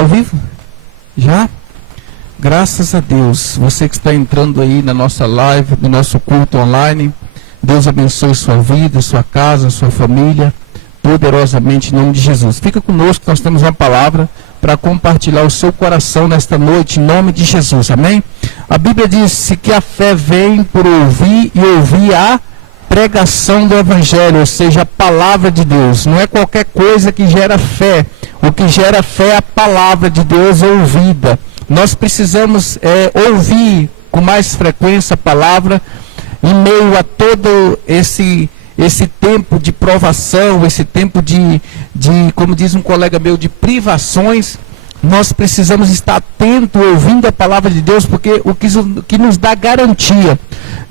está ao vivo? Já? Graças a Deus. Você que está entrando aí na nossa live, no nosso culto online, Deus abençoe sua vida, sua casa, sua família, poderosamente em nome de Jesus. Fica conosco, nós temos uma palavra para compartilhar o seu coração nesta noite, em nome de Jesus, amém? A Bíblia diz que a fé vem por ouvir e ouvir a pregação do Evangelho, ou seja, a palavra de Deus. Não é qualquer coisa que gera fé. O que gera fé é a palavra de Deus ouvida. Nós precisamos ouvir com mais frequência a palavra em meio a todo esse tempo de provação, esse tempo de, como diz um colega meu, de privações. Nós precisamos estar atentos, ouvindo a palavra de Deus, porque o que nos dá garantia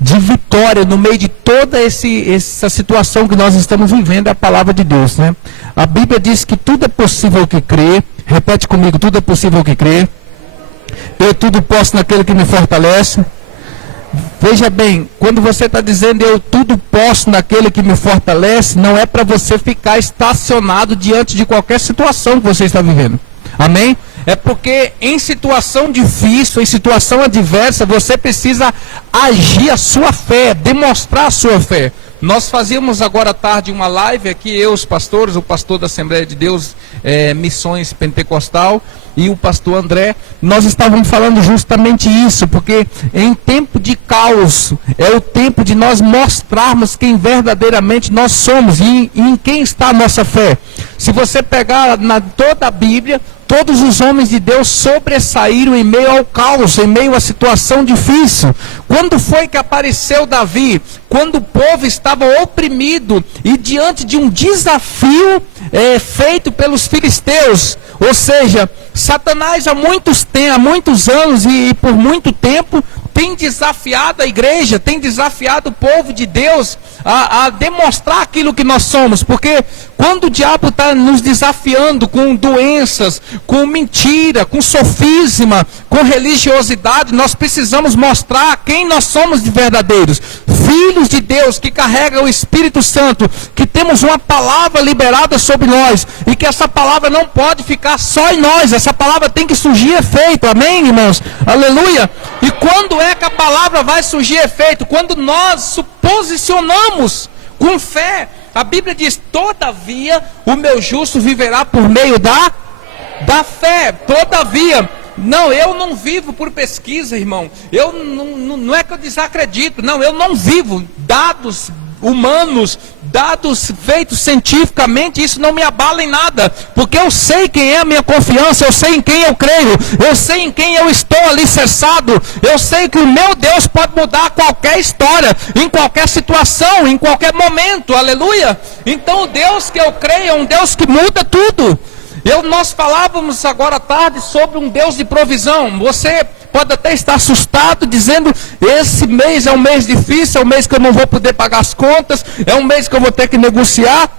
de vitória no meio de toda essa situação que nós estamos vivendo é a palavra de Deus, né? A Bíblia diz que tudo é possível que crê. Repete comigo, tudo é possível que crê. Eu tudo posso naquele que me fortalece. Veja bem, quando você está dizendo eu tudo posso naquele que me fortalece, não é para você ficar estacionado diante de qualquer situação que você está vivendo. Amém? É porque em situação difícil, em situação adversa, você precisa agir a sua fé, demonstrar a sua fé. Nós fazíamos agora à tarde uma live aqui, eu, os pastores, o pastor da Assembleia de Deus, Missões Pentecostal, e o pastor André, nós estávamos falando justamente isso, porque em tempo de caos, é o tempo de nós mostrarmos quem verdadeiramente nós somos e em quem está a nossa fé. Se você pegar toda a Bíblia, todos os homens de Deus sobressaíram em meio ao caos, em meio à situação difícil. Quando foi que apareceu Davi? Quando o povo estava oprimido e diante de um desafio feito pelos filisteus. Ou seja, Satanás há muitos anos e por muito tempo tem desafiado a igreja, tem desafiado o povo de Deus a demonstrar aquilo que nós somos. Porque quando o diabo está nos desafiando com doenças, com mentira, com sofisma, com religiosidade, nós precisamos mostrar quem nós somos de verdadeiros. Filhos de Deus que carregam o Espírito Santo, que temos uma palavra liberada sobre nós, e que essa palavra não pode ficar só em nós, essa palavra tem que surgir efeito, amém, irmãos? Aleluia! E quando é que a palavra vai surgir efeito? Quando nós posicionamos com fé. A Bíblia diz, todavia o meu justo viverá por meio da fé. Todavia, não, eu não vivo por pesquisa, irmão. Eu não é que eu desacredito, não, eu não vivo dados humanos, dados feitos cientificamente, isso não me abala em nada, porque eu sei quem é a minha confiança, eu sei em quem eu creio, eu sei em quem eu estou alicerçado, eu sei que o meu Deus pode mudar qualquer história, em qualquer situação, em qualquer momento, aleluia. Então o Deus que eu creio é um Deus que muda tudo. Nós falávamos agora à tarde sobre um Deus de provisão. Você pode até estar assustado, dizendo, esse mês é um mês difícil, é um mês que eu não vou poder pagar as contas, é um mês que eu vou ter que negociar.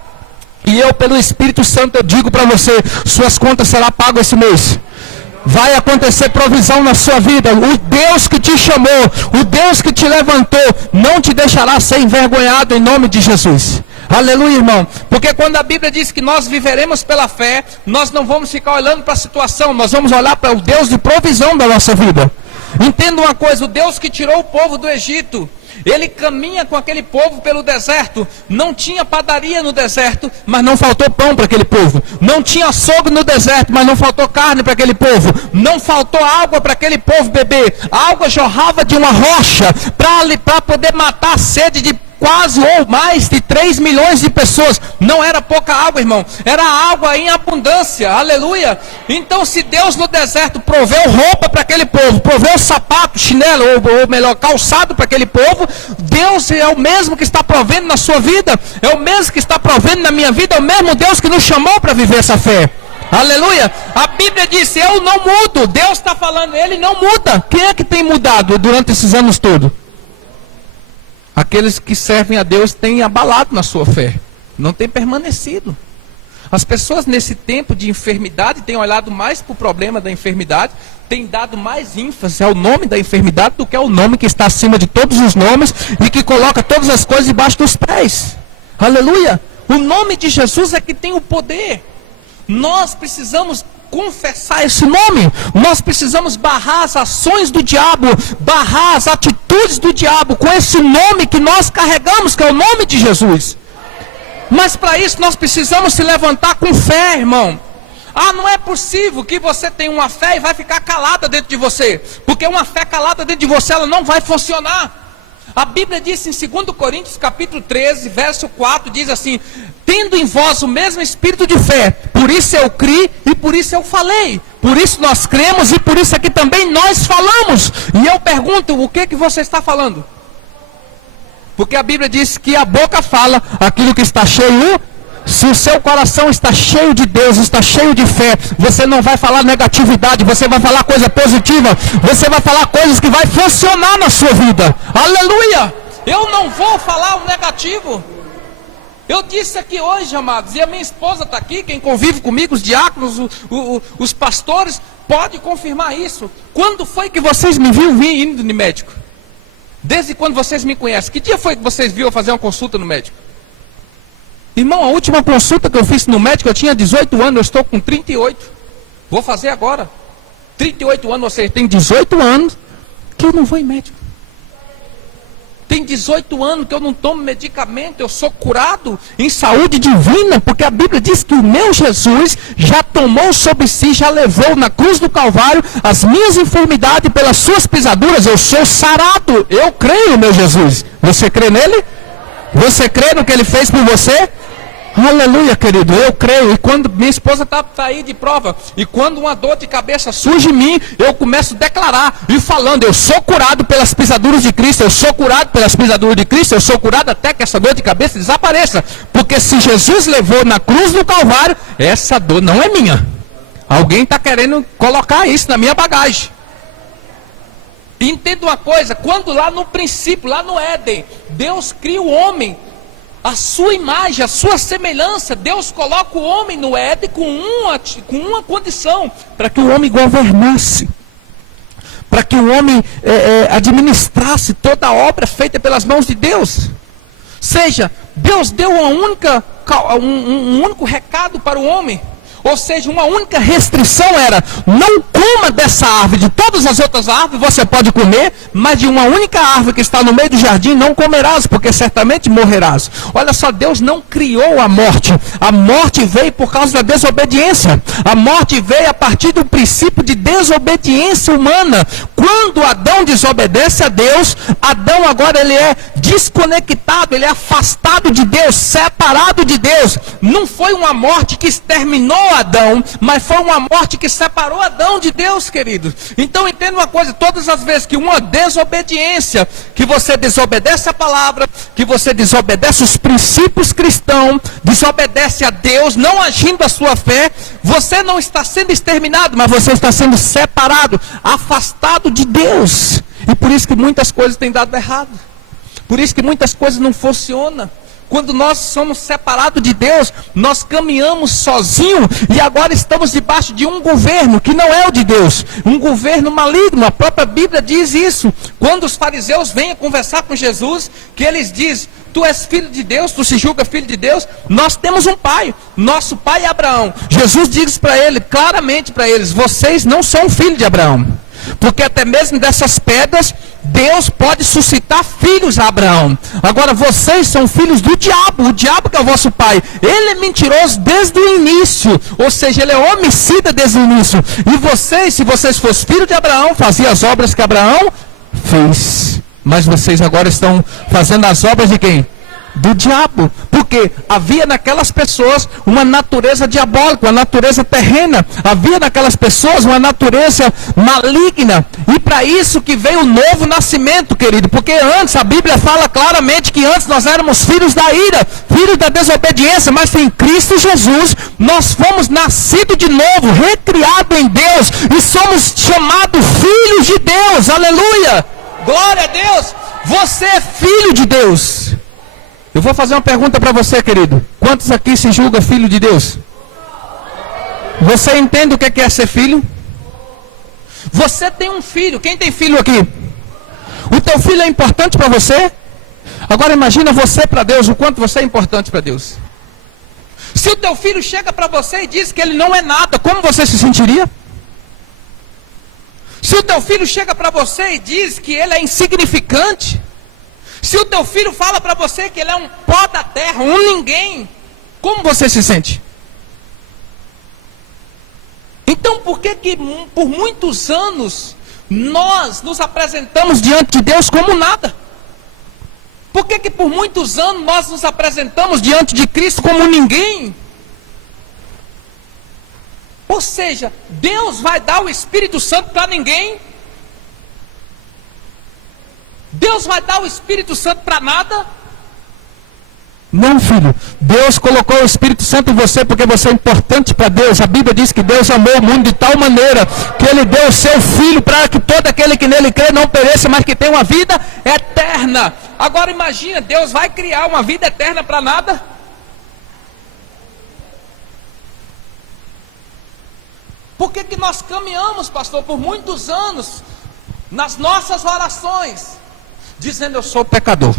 E eu, pelo Espírito Santo, eu digo para você, suas contas serão pagas esse mês. Vai acontecer provisão na sua vida. O Deus que te chamou, o Deus que te levantou, não te deixará ser envergonhado em nome de Jesus. Aleluia, irmão. Porque quando a Bíblia diz que nós viveremos pela fé, nós não vamos ficar olhando para a situação, nós vamos olhar para o Deus de provisão da nossa vida. Entenda uma coisa, o Deus que tirou o povo do Egito, ele caminha com aquele povo pelo deserto. Não tinha padaria no deserto, mas não faltou pão para aquele povo. Não tinha açougue no deserto, mas não faltou carne para aquele povo. Não faltou água para aquele povo beber. A água jorrava de uma rocha para poder matar a sede de quase ou mais de 3 milhões de pessoas. Não era pouca água, irmão, era água em abundância, aleluia. Então se Deus no deserto proveu roupa para aquele povo, proveu sapato, chinelo, ou melhor, calçado para aquele povo, Deus é o mesmo que está provendo na sua vida, é o mesmo que está provendo na minha vida, é o mesmo Deus que nos chamou para viver essa fé. Aleluia. A Bíblia diz, eu não mudo. Deus está falando, Ele não muda. Quem é que tem mudado durante esses anos todos? Aqueles que servem a Deus têm abalado na sua fé, não têm permanecido. As pessoas nesse tempo de enfermidade têm olhado mais para o problema da enfermidade, têm dado mais ênfase ao nome da enfermidade do que ao nome que está acima de todos os nomes e que coloca todas as coisas debaixo dos pés. Aleluia! O nome de Jesus é que tem o poder. Nós precisamos confessar esse nome. Nós precisamos barrar as ações do diabo, barrar as atitudes do diabo com esse nome que nós carregamos, que é o nome de Jesus. Mas para isso nós precisamos se levantar com fé, irmão. Não é possível que você tenha uma fé e vai ficar calada dentro de você. Porque uma fé calada dentro de você, ela não vai funcionar. A Bíblia diz em 2 Coríntios capítulo 13, verso 4, diz assim: tendo em vós o mesmo espírito de fé, por isso eu criei e por isso eu falei. Por isso nós cremos e por isso aqui também nós falamos. E eu pergunto, o que você está falando? Porque a Bíblia diz que a boca fala aquilo que está cheio. Se o seu coração está cheio de Deus, está cheio de fé, você não vai falar negatividade, você vai falar coisa positiva, você vai falar coisas que vai funcionar na sua vida. Aleluia! Eu não vou falar o negativo. Eu disse aqui hoje, amados, e a minha esposa está aqui, quem convive comigo, os diáconos, os pastores, pode confirmar isso. Quando foi que vocês me viram vir indo no médico? Desde quando vocês me conhecem? Que dia foi que vocês viram fazer uma consulta no médico? Irmão, a última consulta que eu fiz no médico, eu tinha 18 anos, eu estou com 38. Vou fazer agora. 38 anos, você tem 18 anos que eu não vou em médico. Tem 18 anos que eu não tomo medicamento, eu sou curado em saúde divina, porque a Bíblia diz que o meu Jesus já tomou sobre si, já levou na cruz do Calvário as minhas enfermidades pelas suas pisaduras, eu sou sarado. Eu creio no meu Jesus. Você crê nele? Você crê no que ele fez por você? Aleluia, querido, eu creio. E quando minha esposa está aí de prova, e quando uma dor de cabeça surge em mim, eu começo a declarar e falando: eu sou curado pelas pisaduras de Cristo, eu sou curado pelas pisaduras de Cristo, eu sou curado até que essa dor de cabeça desapareça. Porque se Jesus levou na cruz do Calvário, essa dor não é minha. Alguém está querendo colocar isso na minha bagagem. Entenda uma coisa, quando lá no princípio, lá no Éden, Deus cria o homem, a sua imagem, a sua semelhança, Deus coloca o homem no Éden com uma condição: para que o homem governasse, para que o homem administrasse toda a obra feita pelas mãos de Deus. Seja, Deus deu um único recado para o homem. Ou seja, uma única restrição era: não coma dessa árvore. De todas as outras árvores você pode comer, mas de uma única árvore que está no meio do jardim não comerás, porque certamente morrerás. Olha só, Deus não criou a morte. A morte veio por causa da desobediência. A morte veio a partir do princípio de desobediência humana. Quando Adão desobedece a Deus, Adão agora ele é desconectado, ele é afastado de Deus, separado de Deus. Não foi uma morte que exterminou Adão, mas foi uma morte que separou Adão de Deus, querido. Então entenda uma coisa: todas as vezes que uma desobediência, que você desobedece a palavra, que você desobedece os princípios cristãos, desobedece a Deus, não agindo a sua fé, você não está sendo exterminado, mas você está sendo separado, afastado de Deus. E por isso que muitas coisas têm dado errado, por isso que muitas coisas não funcionam. Quando nós somos separados de Deus, nós caminhamos sozinhos e agora estamos debaixo de um governo que não é o de Deus, um governo maligno. A própria Bíblia diz isso. Quando os fariseus vêm conversar com Jesus, que eles dizem: tu és filho de Deus, tu se julga filho de Deus, nós temos um pai, nosso pai é Abraão. Jesus diz para ele, claramente para eles: vocês não são filhos de Abraão. Porque até mesmo dessas pedras, Deus pode suscitar filhos a Abraão. Agora vocês são filhos do diabo, o diabo que é o vosso pai. Ele é mentiroso desde o início, ou seja, ele é homicida desde o início. E vocês, se vocês fossem filhos de Abraão, faziam as obras que Abraão fez. Mas vocês agora estão fazendo as obras de quem? Do diabo. Porque havia naquelas pessoas uma natureza diabólica, uma natureza terrena. Havia naquelas pessoas uma natureza maligna. E para isso que veio o novo nascimento, querido. Porque antes, a Bíblia fala claramente que antes nós éramos filhos da ira, filhos da desobediência. Mas em Cristo Jesus nós fomos nascidos de novo, recriados em Deus, e somos chamados filhos de Deus. Aleluia! Glória a Deus! Você é filho de Deus. Eu vou fazer uma pergunta para você, querido. Quantos aqui se julga filho de Deus? Você entende o que é ser filho? Você tem um filho. Quem tem filho aqui? O teu filho é importante para você? Agora imagina você para Deus, o quanto você é importante para Deus. Se o teu filho chega para você e diz que ele não é nada, como você se sentiria? Se o teu filho chega para você e diz que ele é insignificante, se o teu filho fala para você que ele é um pó da terra, um ninguém, como você se sente? Então por que por muitos anos nós nos apresentamos diante de Deus como nada? Por que por muitos anos nós nos apresentamos diante de Cristo como ninguém? Ou seja, Deus vai dar o Espírito Santo para ninguém? Deus vai dar o Espírito Santo para nada? Não, filho. Deus colocou o Espírito Santo em você porque você é importante para Deus. A Bíblia diz que Deus amou o mundo de tal maneira que Ele deu o seu Filho para que todo aquele que nele crê não pereça, mas que tenha uma vida eterna. Agora imagina, Deus vai criar uma vida eterna para nada? Por que nós caminhamos, pastor, por muitos anos nas nossas orações, dizendo eu sou pecador?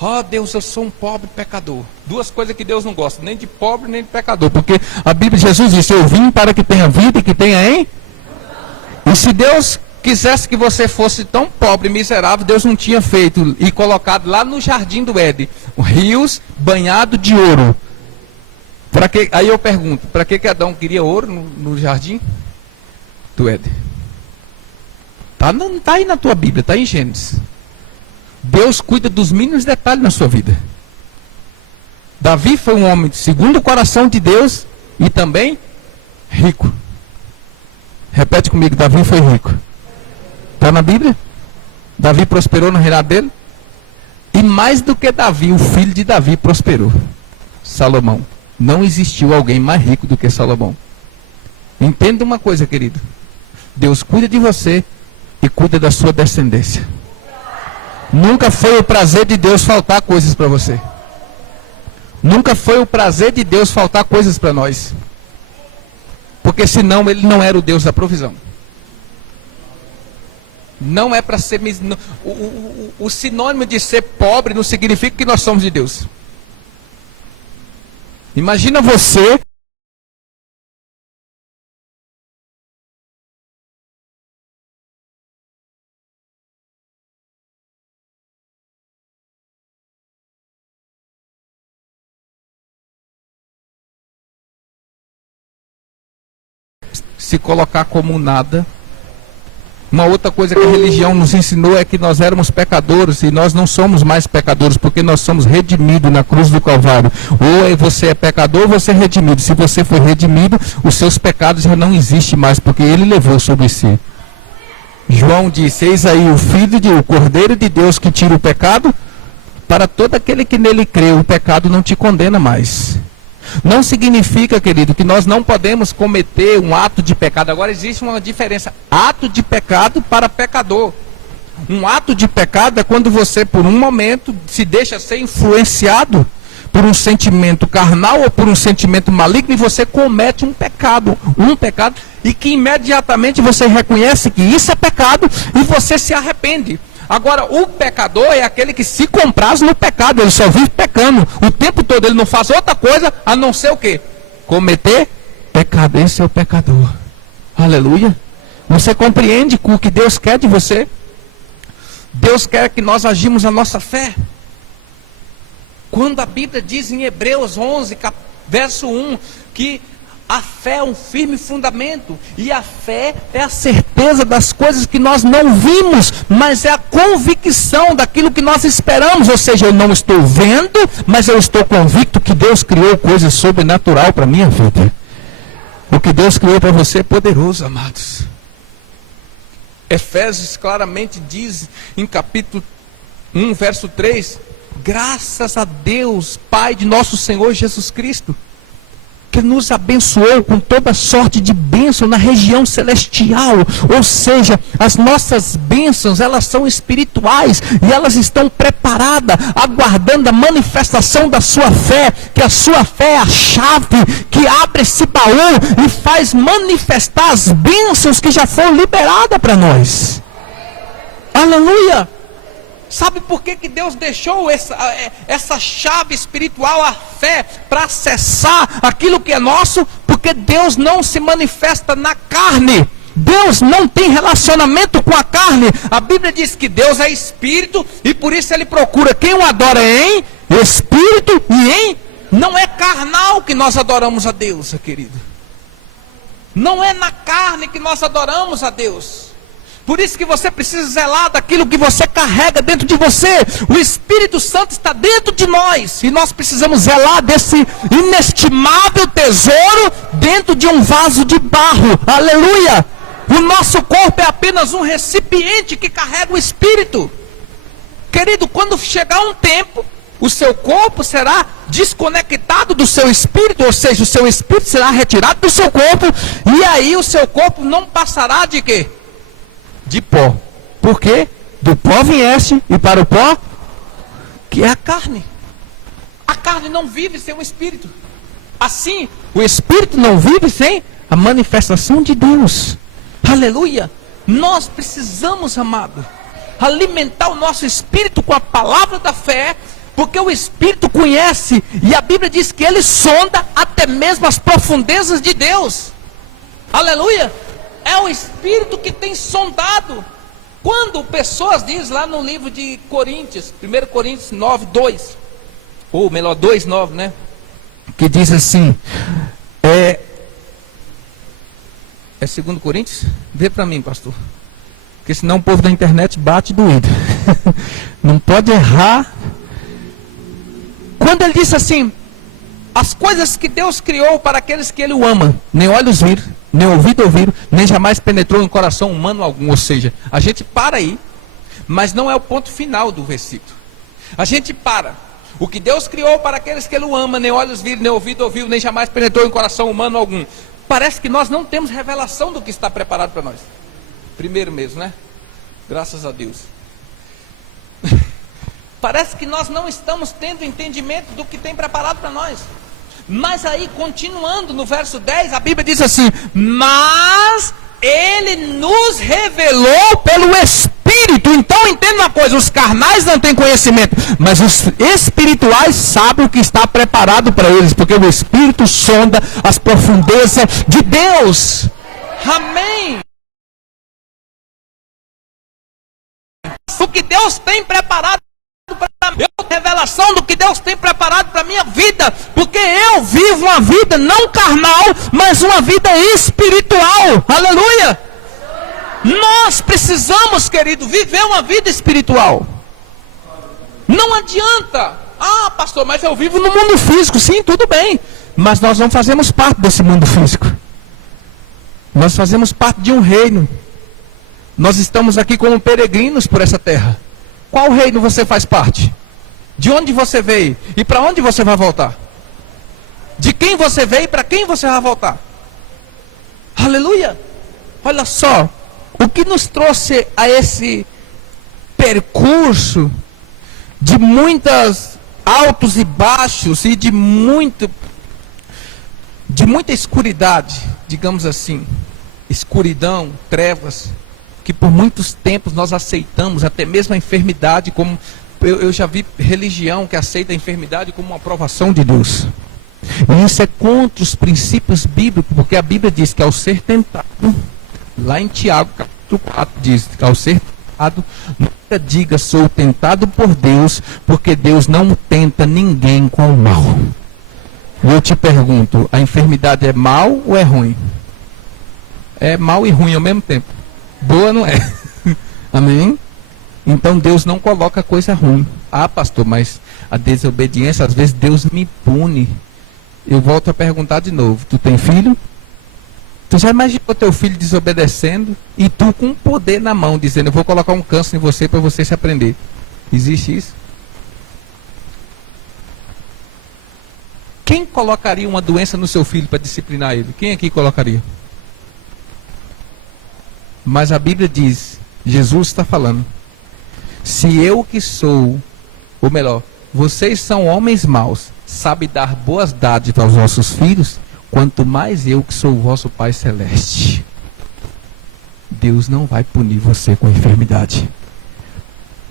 Oh Deus, eu sou um pobre pecador. Duas coisas que Deus não gosta, nem de pobre nem de pecador. Porque a Bíblia, Jesus disse, eu vim para que tenha vida e que tenha em... E se Deus quisesse que você fosse tão pobre e miserável, Deus não tinha feito e colocado lá no jardim do Éden, rios banhados de ouro. Para que? Aí eu pergunto, para que Adão queria ouro no jardim do Éden? Tá aí na tua Bíblia, está em Gênesis. Deus cuida dos mínimos detalhes na sua vida. Davi foi um homem segundo o coração de Deus e também rico. Repete comigo, Davi foi rico. Está na Bíblia? Davi prosperou no reinado dele. E mais do que Davi, o filho de Davi prosperou. Salomão. Não existiu alguém mais rico do que Salomão. Entenda uma coisa, querido. Deus cuida de você e cuida da sua descendência. Nunca foi o prazer de Deus faltar coisas para você. Nunca foi o prazer de Deus faltar coisas para nós. Porque senão Ele não era o Deus da provisão. Não é para ser... O sinônimo de ser pobre não significa que nós somos de Deus. Imagina você... se colocar como nada. Uma outra coisa que a religião nos ensinou é que nós éramos pecadores e nós não somos mais pecadores porque nós somos redimidos na cruz do Calvário. Ou você é pecador ou você é redimido. Se você foi redimido, os seus pecados já não existem mais porque Ele levou sobre si. João disse, eis aí o Cordeiro de Deus que tira o pecado, para todo aquele que nele crê, o pecado não te condena mais. Não significa, querido, que nós não podemos cometer um ato de pecado. Agora existe uma diferença. Ato de pecado para pecador. Um ato de pecado é quando você, por um momento, se deixa ser influenciado por um sentimento carnal ou por um sentimento maligno e você comete um pecado, e que imediatamente você reconhece que isso é pecado e você se arrepende. Agora, o pecador é aquele que se compraz no pecado, ele só vive pecando. O tempo todo ele não faz outra coisa a não ser o quê? Cometer pecado. Esse é o pecador. Aleluia. Você compreende o que Deus quer de você? Deus quer que nós agimos a nossa fé. Quando a Bíblia diz em Hebreus 11, verso 1, que a fé é um firme fundamento, e a fé é a certeza das coisas que nós não vimos, mas é a convicção daquilo que nós esperamos. Ou seja, eu não estou vendo, mas eu estou convicto que Deus criou coisas sobrenatural para a minha vida. O que Deus criou para você é poderoso, amados. Efésios claramente diz em capítulo 1, verso 3, graças a Deus, Pai de nosso Senhor Jesus Cristo, que nos abençoou com toda sorte de bênção na região celestial. Ou seja, as nossas bênçãos, elas são espirituais e elas estão preparadas, aguardando a manifestação da sua fé, que a sua fé é a chave que abre esse baú e faz manifestar as bênçãos que já foram liberadas para nós. Aleluia! Sabe por que Deus deixou essa chave espiritual, a fé, para acessar aquilo que é nosso? Porque Deus não se manifesta na carne. Deus não tem relacionamento com a carne. A Bíblia diz que Deus é espírito e por isso Ele procura quem o adora em espírito e em... Não é carnal que nós adoramos a Deus, querido. Não é na carne que nós adoramos a Deus. Por isso que você precisa zelar daquilo que você carrega dentro de você. O Espírito Santo está dentro de nós. E nós precisamos zelar desse inestimável tesouro dentro de um vaso de barro. Aleluia! O nosso corpo é apenas um recipiente que carrega o Espírito. Querido, quando chegar um tempo, o seu corpo será desconectado do seu espírito, ou seja, o seu espírito será retirado do seu corpo, e aí o seu corpo não passará de quê? De pó. Por quê? Do pó vieste, e para o pó, que é a carne. A carne não vive sem o espírito. Assim, o espírito não vive sem a manifestação de Deus. Aleluia! Nós precisamos, amado, alimentar o nosso espírito com a palavra da fé, porque o Espírito conhece, e a Bíblia diz que ele sonda até mesmo as profundezas de Deus. Aleluia! É o Espírito que tem sondado. Quando pessoas dizem lá no livro de Coríntios, 1 Coríntios 9, 2, ou melhor, 2, 9, né? Que diz assim, é 2 Coríntios? Vê para mim, pastor. Porque senão o povo da internet bate doído. Não pode errar. Quando ele disse assim, as coisas que Deus criou para aqueles que Ele o ama, nem olhos viram, nem ouvido ouviram, nem jamais penetrou em coração humano algum. Ou seja, a gente para aí, mas não é o ponto final do versículo. A gente para. O que Deus criou para aqueles que Ele o ama, nem olhos viram, nem ouvido ouviu, nem jamais penetrou em coração humano algum. Parece que nós não temos revelação do que está preparado para nós. Primeiro mesmo, né? Graças a Deus. Parece que nós não estamos tendo entendimento do que tem preparado para nós. Mas aí, continuando no verso 10, a Bíblia diz assim, mas Ele nos revelou pelo Espírito. Então entenda uma coisa, os carnais não têm conhecimento, mas os espirituais sabem o que está preparado para eles, porque o Espírito sonda as profundezas de Deus. Amém. O que Deus tem preparado para mim, revelação do que Deus tem preparado para a minha vida, porque eu vivo uma vida não carnal, mas uma vida espiritual. Aleluia! Nós precisamos, querido, viver uma vida espiritual. Não adianta, pastor, mas eu vivo no mundo físico. Sim, tudo bem, mas nós não fazemos parte desse mundo físico. Nós fazemos parte de um reino. Nós estamos aqui como peregrinos por essa terra. Qual reino você faz parte? De onde você veio? E para onde você vai voltar? De quem você veio e para quem você vai voltar? Aleluia! Olha só, o que nos trouxe a esse percurso de muitos altos e baixos e de muita escuridade, digamos assim, escuridão, trevas, que por muitos tempos nós aceitamos até mesmo a enfermidade como... Eu já vi religião que aceita a enfermidade como uma aprovação de Deus. E isso é contra os princípios bíblicos, porque a Bíblia diz que ao ser tentado, lá em Tiago, capítulo 4, diz que ao ser tentado, nunca diga sou tentado por Deus, porque Deus não tenta ninguém com o mal. E eu te pergunto, a enfermidade é mal ou é ruim? É mal e ruim ao mesmo tempo. Boa não é. Amém? Então Deus não coloca coisa ruim. Pastor, mas a desobediência, às vezes Deus me pune. Eu volto a perguntar de novo. Tu tem filho? Tu já imaginou teu filho desobedecendo? E tu com poder na mão, dizendo, eu vou colocar um câncer em você para você se aprender. Existe isso? Quem colocaria uma doença no seu filho para disciplinar ele? Quem aqui colocaria? Mas a Bíblia diz, Jesus está falando, se eu que sou, ou melhor, vocês são homens maus, sabe dar boas dádivas aos vossos filhos, quanto mais eu que sou o vosso Pai Celeste. Deus não vai punir você com enfermidade.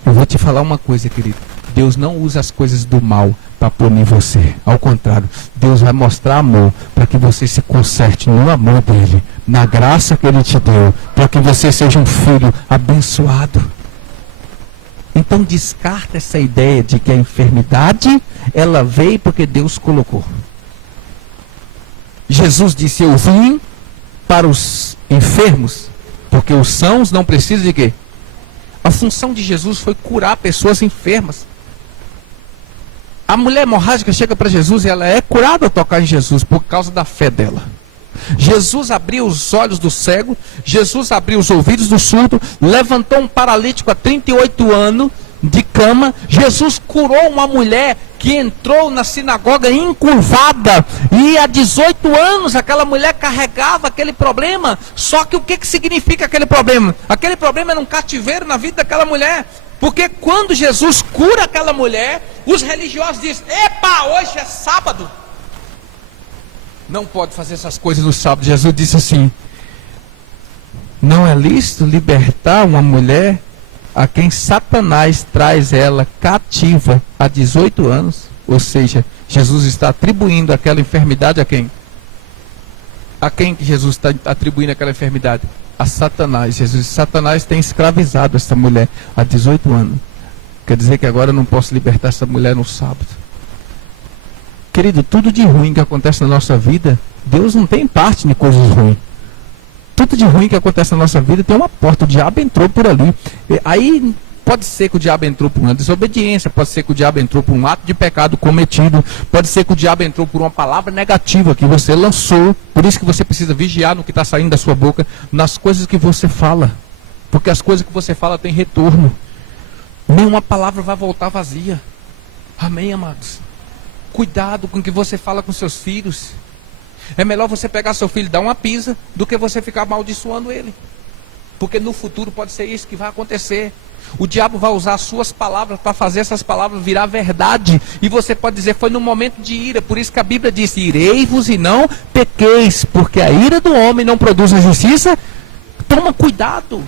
Eu vou te falar uma coisa, querido. Deus não usa as coisas do mal para punir você. Ao contrário, Deus vai mostrar amor para que você se conserte no amor dele, na graça que ele te deu, para que você seja um filho abençoado. Então descarta essa ideia de que a enfermidade, ela veio porque Deus colocou. Jesus disse: eu vim para os enfermos, porque os sãos não precisam de quê? A função de Jesus foi curar pessoas enfermas. A mulher hemorrágica chega para Jesus e ela é curada ao tocar em Jesus por causa da fé dela. Jesus abriu os olhos do cego, Jesus abriu os ouvidos do surdo, levantou um paralítico há 38 anos de cama. Jesus curou uma mulher que entrou na sinagoga encurvada, e há 18 anos aquela mulher carregava aquele problema. Só que o que significa aquele problema? Aquele problema era um cativeiro na vida daquela mulher. Porque quando Jesus cura aquela mulher, os religiosos dizem: epa, hoje é sábado, não pode fazer essas coisas no sábado. Jesus disse assim: não é lícito libertar uma mulher a quem Satanás traz ela cativa há 18 anos. Ou seja, Jesus está atribuindo aquela enfermidade a quem? A quem que Jesus está atribuindo aquela enfermidade? A Satanás. Satanás tem escravizado essa mulher há 18 anos. Quer dizer que agora eu não posso libertar essa mulher no sábado. Querido, tudo de ruim que acontece na nossa vida, Deus não tem parte de coisas ruins. Tudo de ruim que acontece na nossa vida tem uma porta. O diabo entrou por ali. Aí pode ser que o diabo entrou por uma desobediência, pode ser que o diabo entrou por um ato de pecado cometido, pode ser que o diabo entrou por uma palavra negativa que você lançou. Por isso que você precisa vigiar no que está saindo da sua boca, nas coisas que você fala, porque as coisas que você fala têm retorno. Nenhuma palavra vai voltar vazia. Amém, amados? Cuidado com o que você fala com seus filhos. É melhor você pegar seu filho e dar uma pisa do que você ficar amaldiçoando ele, porque no futuro pode ser isso que vai acontecer. O diabo vai usar as suas palavras para fazer essas palavras virar verdade, e você pode dizer: foi no momento de ira. Por isso que a Bíblia diz: irei-vos e não pequeis, porque a ira do homem não produz a justiça. Toma cuidado.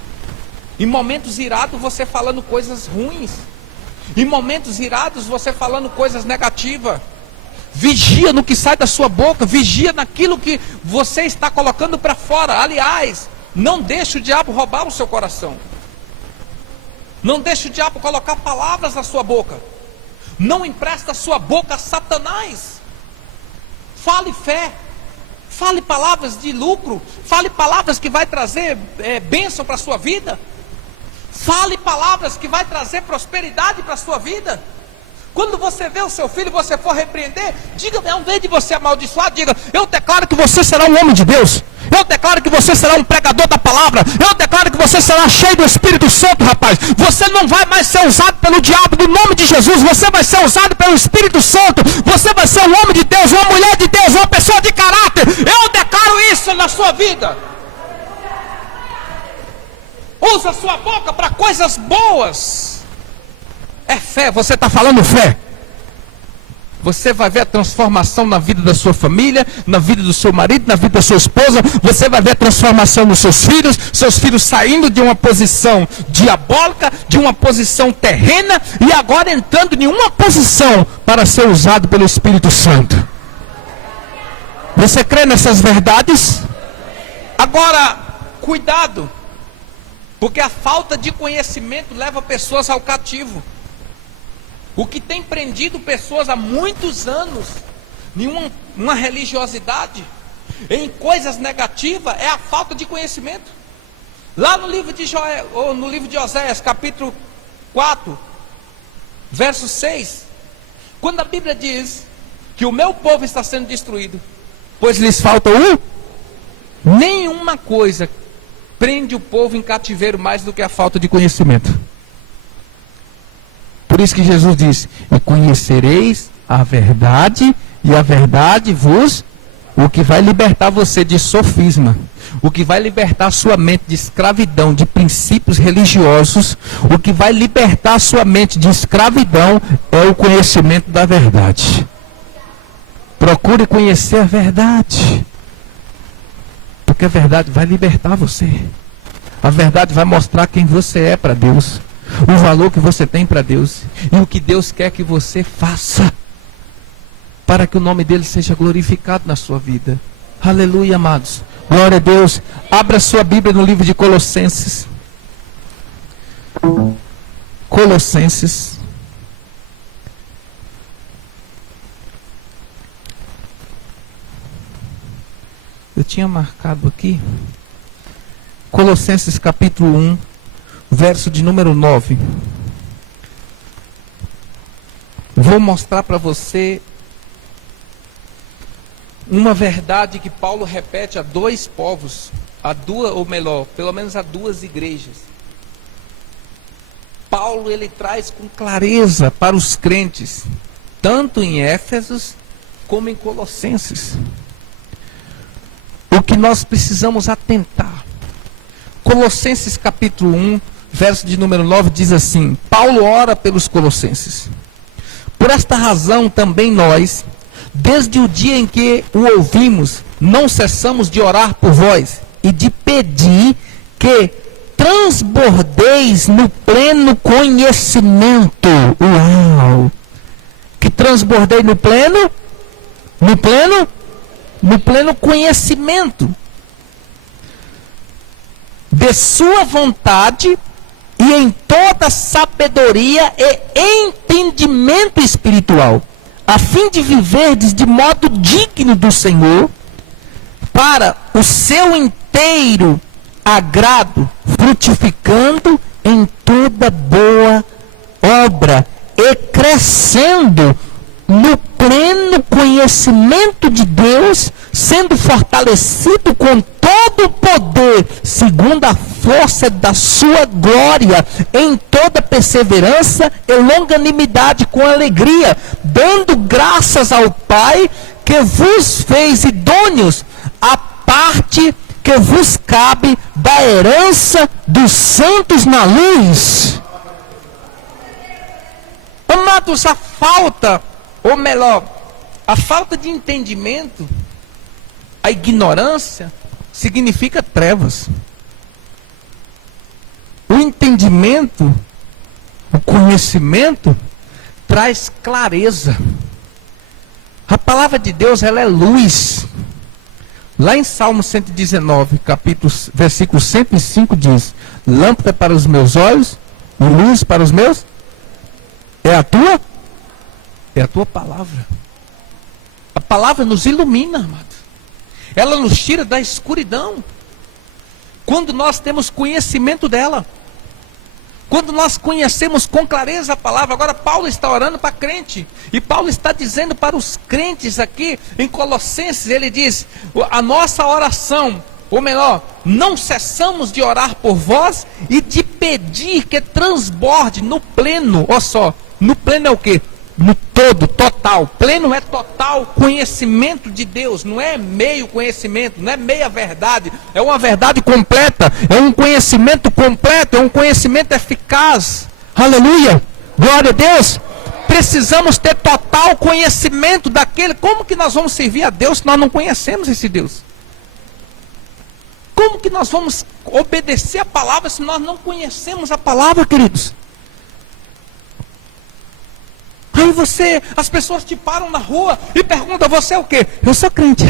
Em momentos irados você falando coisas ruins, em momentos irados você falando coisas negativas. Vigia no que sai da sua boca, vigia naquilo que você está colocando para fora. Aliás, não deixe o diabo roubar o seu coração. Não deixe o diabo colocar palavras na sua boca. Não empresta a sua boca a Satanás. Fale fé. Fale palavras de lucro. Fale palavras que vai trazer bênção para a sua vida. Fale palavras que vai trazer prosperidade para a sua vida. Quando você vê o seu filho e você for repreender, diga, ao invés de você amaldiçoar, diga: eu declaro que você será um homem de Deus. Eu declaro que você será um pregador da palavra. Eu declaro que você será cheio do Espírito Santo, rapaz. Você não vai mais ser usado pelo diabo, no nome de Jesus. Você vai ser usado pelo Espírito Santo. Você vai ser um homem de Deus, uma mulher de Deus, uma pessoa de caráter. Eu declaro isso na sua vida. Usa a sua boca para coisas boas. É fé, você está falando fé. Você vai ver a transformação na vida da sua família, na vida do seu marido, na vida da sua esposa. Você vai ver a transformação nos seus filhos saindo de uma posição diabólica, de uma posição terrena, e agora entrando em uma posição para ser usado pelo Espírito Santo. Você crê nessas verdades? Agora, cuidado, porque a falta de conhecimento leva pessoas ao cativo. O que tem prendido pessoas há muitos anos em uma religiosidade, em coisas negativas, é a falta de conhecimento. Lá no livro de Oséias, capítulo 4, verso 6, quando a Bíblia diz que o meu povo está sendo destruído, pois lhes falta nenhuma coisa prende o povo em cativeiro mais do que a falta de conhecimento. Por isso que Jesus disse: e conhecereis a verdade, e a verdade vos... O que vai libertar você de sofisma, o que vai libertar a sua mente de escravidão, de princípios religiosos, o que vai libertar a sua mente de escravidão é o conhecimento da verdade. Procure conhecer a verdade, porque a verdade vai libertar você. A verdade vai mostrar quem você é para Deus. o valor que você tem para Deus e o que Deus quer que você faça para que o nome dele seja glorificado na sua vida. Aleluia, amados. Glória a Deus. Abra sua Bíblia no livro de Colossenses. Colossenses. Eu tinha marcado aqui. Colossenses capítulo 1, verso de número 9. Vou mostrar para você uma verdade que Paulo repete a dois povos, pelo menos a duas igrejas. Paulo, ele traz com clareza para os crentes, tanto em Éfeso como em Colossenses, o que nós precisamos atentar. Colossenses capítulo 1, verso de número 9 diz assim: Paulo ora pelos colossenses. Por esta razão também nós, desde o dia em que o ouvimos, não cessamos de orar por vós e de pedir que transbordeis no pleno conhecimento. Uau! Que transbordei no pleno conhecimento de sua vontade e em toda sabedoria e entendimento espiritual, a fim de viverdes de modo digno do Senhor, para o seu inteiro agrado, frutificando em toda boa obra e crescendo no pleno conhecimento de Deus, sendo fortalecido com todo o poder, segundo a força da sua glória, em toda perseverança e longanimidade com alegria, dando graças ao Pai, que vos fez idôneos à parte que vos cabe da herança dos santos na luz. Amados, a falta de entendimento, a ignorância, significa trevas. O entendimento, o conhecimento, traz clareza. A palavra de Deus, ela é luz. Lá em Salmo 119, versículo 105 diz: lâmpada para os meus olhos e luz para os meus. É a tua palavra. A palavra nos ilumina, amado. Ela nos tira da escuridão. Quando nós temos conhecimento dela. Quando nós conhecemos com clareza a palavra. Agora Paulo está orando para crente. E Paulo está dizendo para os crentes aqui em Colossenses. Ele diz: a nossa oração, ou melhor, não cessamos de orar por vós e de pedir que transborde no pleno. Olha só, no pleno é o quê? No todo, total. Pleno é total conhecimento de Deus. Não é meio conhecimento, não é meia verdade. É uma verdade completa. É um conhecimento completo. É um conhecimento eficaz. Aleluia. Glória a Deus. Precisamos ter total conhecimento daquele. Como que nós vamos servir a Deus se nós não conhecemos esse Deus? Como que nós vamos obedecer a palavra se nós não conhecemos a palavra, queridos? Aí as pessoas te param na rua e perguntam: você é o quê? Eu sou crente.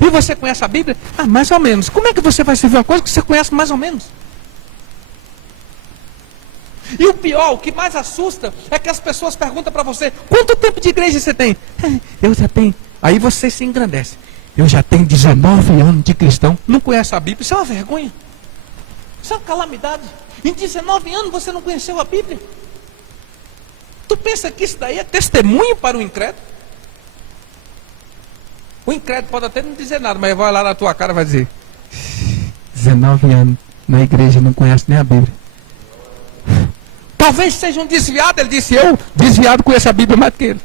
E você conhece a Bíblia? Ah, mais ou menos. Como é que você vai servir uma coisa que você conhece mais ou menos? E o pior, o que mais assusta, é que as pessoas perguntam para você: quanto tempo de igreja você tem? Eu já tenho. Aí você se engrandece: eu já tenho 19 anos de cristão. Não conhece a Bíblia? Isso é uma vergonha. Isso é uma calamidade. Em 19 anos você não conheceu a Bíblia? Tu pensa que isso daí é testemunho para o incrédulo? O incrédulo pode até não dizer nada, mas vai lá na tua cara e vai dizer: 19 anos na igreja, não conhece nem a Bíblia. Talvez seja um desviado. Ele disse: eu, desviado, conheço a Bíblia mais que ele.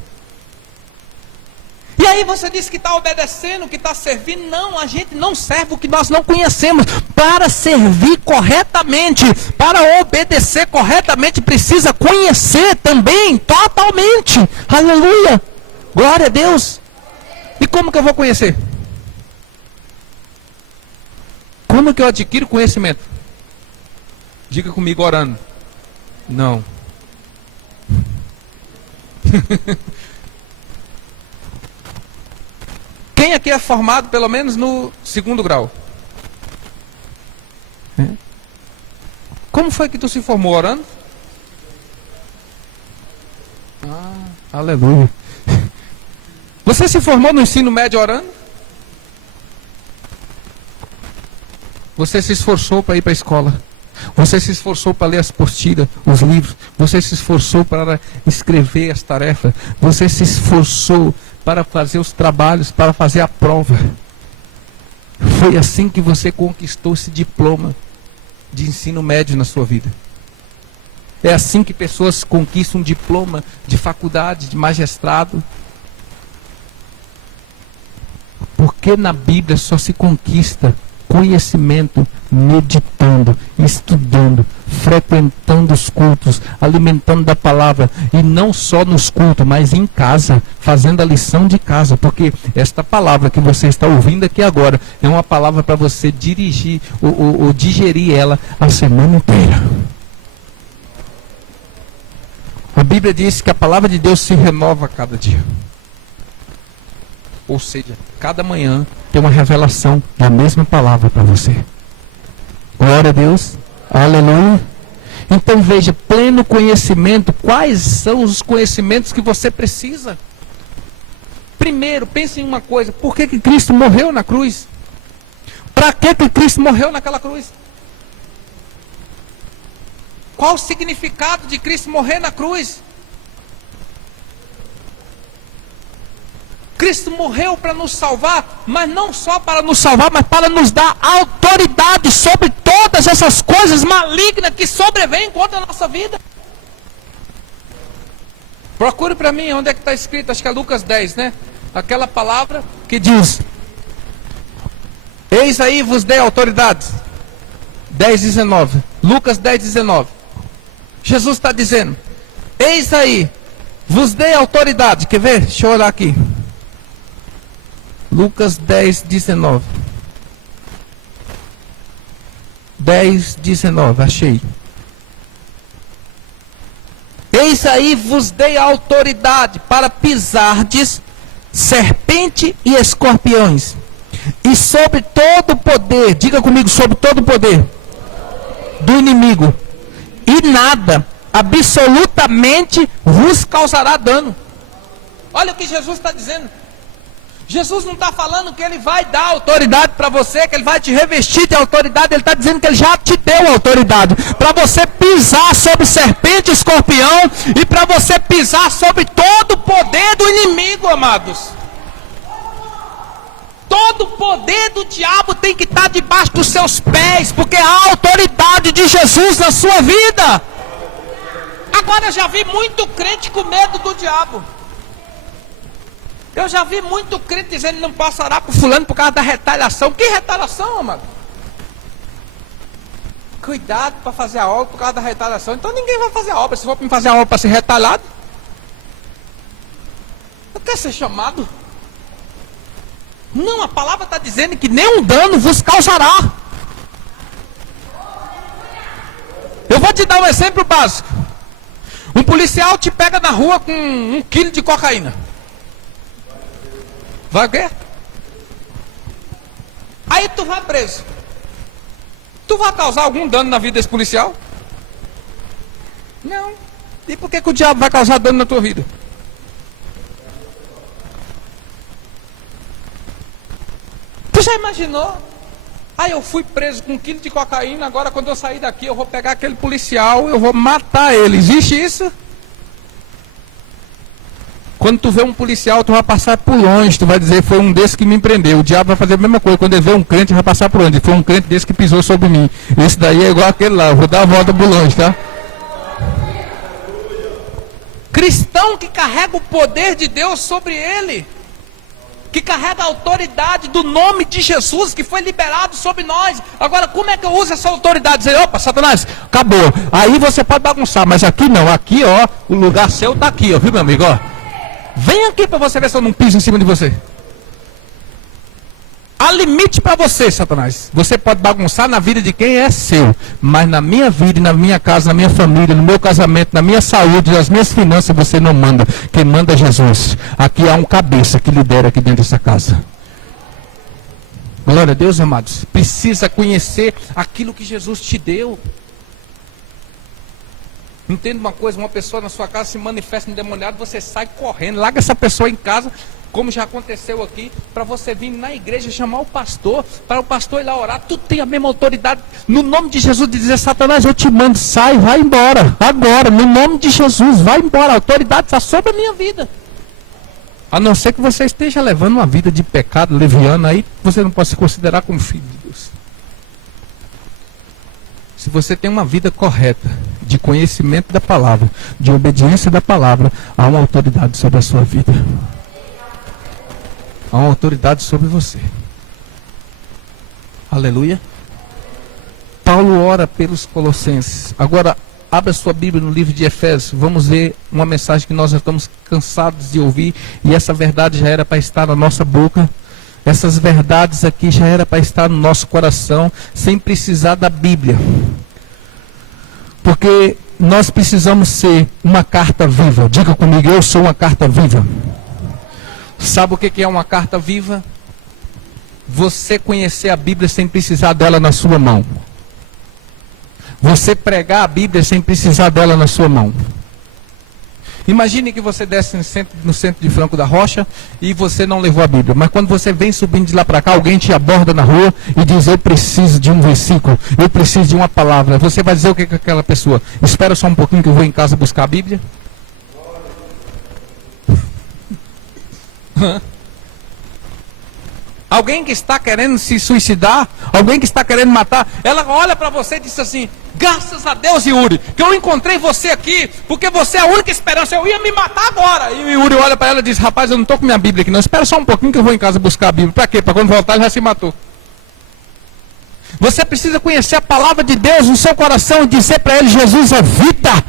E aí você diz que está obedecendo, que está servindo. Não, a gente não serve o que nós não conhecemos. Para servir corretamente, para obedecer corretamente, precisa conhecer também, totalmente. Aleluia, glória a Deus. E como que eu vou conhecer? Como que eu adquiro conhecimento? Diga comigo orando. Não. Quem aqui é formado pelo menos no 2º grau? Como foi que tu se formou orando? Aleluia. Você se formou no ensino médio orando? Você se esforçou para ir para a escola? Você se esforçou para ler as apostilas, os livros? Você se esforçou para escrever as tarefas? Você se esforçou para fazer os trabalhos, para fazer a prova? Foi assim que você conquistou esse diploma de ensino médio na sua vida. É assim que pessoas conquistam um diploma de faculdade, de magistrado. Porque na Bíblia só se conquista conhecimento meditando, estudando, frequentando os cultos, alimentando da palavra, e não só nos cultos, mas em casa, fazendo a lição de casa, porque esta palavra que você está ouvindo aqui agora é uma palavra para você dirigir ou digerir ela a semana inteira. A Bíblia diz que a palavra de Deus se renova a cada dia. Ou seja, cada manhã tem uma revelação da mesma palavra para você. Glória a Deus. Aleluia. Então veja, pleno conhecimento. Quais são os conhecimentos que você precisa? Primeiro, pense em uma coisa. Por que Cristo morreu na cruz? Para que Cristo morreu naquela cruz? Qual o significado de Cristo morrer na cruz? Cristo morreu para nos salvar, mas não só para nos salvar, mas para nos dar autoridade sobre todas essas coisas malignas que sobrevêm contra a nossa vida. Procure para mim onde é que está escrito, acho que é Lucas 10, né? Aquela palavra que diz: eis aí vos dei autoridade. 10:19. Lucas 10:19. Jesus está dizendo: eis aí, vos dei autoridade. Quer ver? Deixa eu olhar aqui. Lucas 10:19. 10:19, achei. Eis aí vos dei autoridade para pisardes serpente e escorpiões, e sobre todo o poder, diga comigo, sobre todo o poder do inimigo, e nada, absolutamente, vos causará dano. Olha o que Jesus está dizendo. Jesus não está falando que Ele vai dar autoridade para você, que Ele vai te revestir de autoridade. Ele está dizendo que Ele já te deu autoridade para você pisar sobre serpente e escorpião, e para você pisar sobre todo o poder do inimigo, amados. Todo o poder do diabo tem que estar debaixo dos seus pés, porque há autoridade de Jesus na sua vida. Agora eu já vi muito crente com medo do diabo. Eu já vi muito crente dizendo: não posso orar por fulano por causa da retaliação. Que retaliação, amado? Cuidado para fazer a obra por causa da retaliação. Então ninguém vai fazer a obra. Se for para fazer a obra para ser retalhado, eu quero ser chamado. Não, a palavra está dizendo que nenhum dano vos causará. Eu vou te dar um exemplo básico. Um policial te pega na rua com 1 quilo de cocaína. Vai o quê? Aí tu vai preso. Tu vai causar algum dano na vida desse policial? Não. E por que o diabo vai causar dano na tua vida? Tu já imaginou? Aí eu fui preso com 1 quilo de cocaína, agora quando eu sair daqui eu vou pegar aquele policial, eu vou matar ele. Existe isso? Quando tu vê um policial, tu vai passar por longe, tu vai dizer: foi um desses que me prendeu. O diabo vai fazer a mesma coisa. Quando ele vê um crente, vai passar por longe. Foi um crente desse que pisou sobre mim. Esse daí é igual aquele lá, eu vou dar a volta por longe, tá? Cristão que carrega o poder de Deus sobre ele, que carrega a autoridade do nome de Jesus, que foi liberado sobre nós. Agora, como é que eu uso essa autoridade? Dizer: opa, Satanás, acabou. Aí você pode bagunçar, mas aqui não. Aqui, ó, o lugar seu tá aqui, ó, viu, meu amigo, ó. Vem aqui para você ver se eu não piso em cima de você. Há limite para você, Satanás. Você pode bagunçar na vida de quem é seu, mas na minha vida, na minha casa, na minha família, no meu casamento, na minha saúde, nas minhas finanças, você não manda. Quem manda é Jesus. Aqui há um cabeça que lidera aqui dentro dessa casa. Glória a Deus, amados. Precisa conhecer aquilo que Jesus te deu. Entenda uma coisa, uma pessoa na sua casa se manifesta endemoniada, você sai correndo, larga essa pessoa em casa, como já aconteceu aqui, para você vir na igreja chamar o pastor, para o pastor ir lá orar. Tu tem a mesma autoridade no nome de Jesus de dizer: Satanás, eu te mando, sai, vai embora, agora, no nome de Jesus, vai embora, a autoridade está sobre a minha vida. A não ser que você esteja levando uma vida de pecado leviano, aí você não pode se considerar como filho de Deus. Se você tem uma vida correta, de conhecimento da palavra, de obediência da palavra, há uma autoridade sobre a sua vida. Há uma autoridade sobre você. Aleluia. Paulo ora pelos colossenses. Agora, abra sua Bíblia no livro de Efésios. Vamos ver uma mensagem que nós já estamos cansados de ouvir. E essa verdade já era para estar na nossa boca. Essas verdades aqui já era para estar no nosso coração, sem precisar da Bíblia. Porque nós precisamos ser uma carta viva. Diga comigo: eu sou uma carta viva. Sabe o que é uma carta viva? Você conhecer a Bíblia sem precisar dela na sua mão. Você pregar a Bíblia sem precisar dela na sua mão. Imagine que você desce no centro de Franco da Rocha e você não levou a Bíblia. Mas quando você vem subindo de lá para cá, alguém te aborda na rua e diz: eu preciso de um versículo, eu preciso de uma palavra. Você vai dizer o que com aquela pessoa? Espera só um pouquinho que eu vou em casa buscar a Bíblia. Alguém que está querendo se suicidar, alguém que está querendo matar, ela olha para você e diz assim: graças a Deus, Yuri, que eu encontrei você aqui, porque você é a única esperança, eu ia me matar agora. E o Yuri olha para ela e diz: rapaz, eu não estou com minha Bíblia aqui não, espera só um pouquinho que eu vou em casa buscar a Bíblia. Para quê? Para quando voltar ele já se matou. Você precisa conhecer a palavra de Deus no seu coração e dizer para ele: Jesus é vida.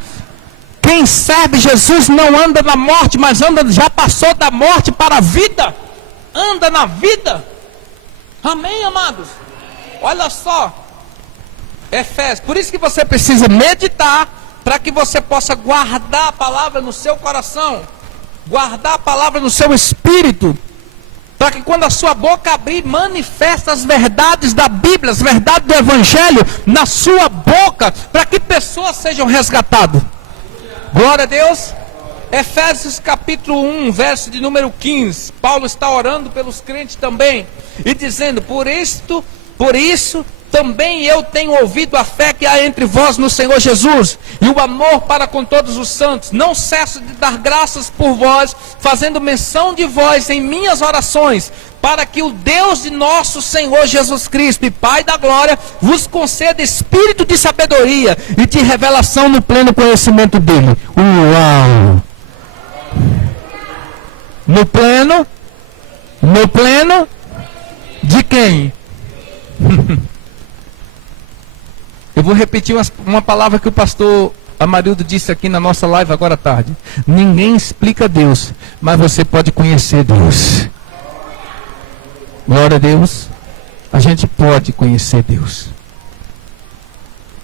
Quem serve Jesus não anda na morte, mas já passou da morte para a vida. Anda na vida. Amém, amados? Olha só, Efésios. Por isso que você precisa meditar, para que você possa guardar a palavra no seu coração, guardar a palavra no seu espírito, para que quando a sua boca abrir, manifeste as verdades da Bíblia, as verdades do Evangelho na sua boca, para que pessoas sejam resgatadas. Glória a Deus. Efésios capítulo 1, verso de número 15. Paulo está orando pelos crentes também e dizendo: por isso também eu tenho ouvido a fé que há entre vós no Senhor Jesus e o amor para com todos os santos. Não cesso de dar graças por vós, fazendo menção de vós em minhas orações, para que o Deus de nosso Senhor Jesus Cristo e Pai da glória vos conceda espírito de sabedoria e de revelação no pleno conhecimento dele. Uau! No pleno de quem? Eu vou repetir uma palavra que o pastor Amarildo disse aqui na nossa live agora à tarde. Ninguém explica Deus, mas você pode conhecer Deus. Glória a Deus. A gente pode conhecer Deus.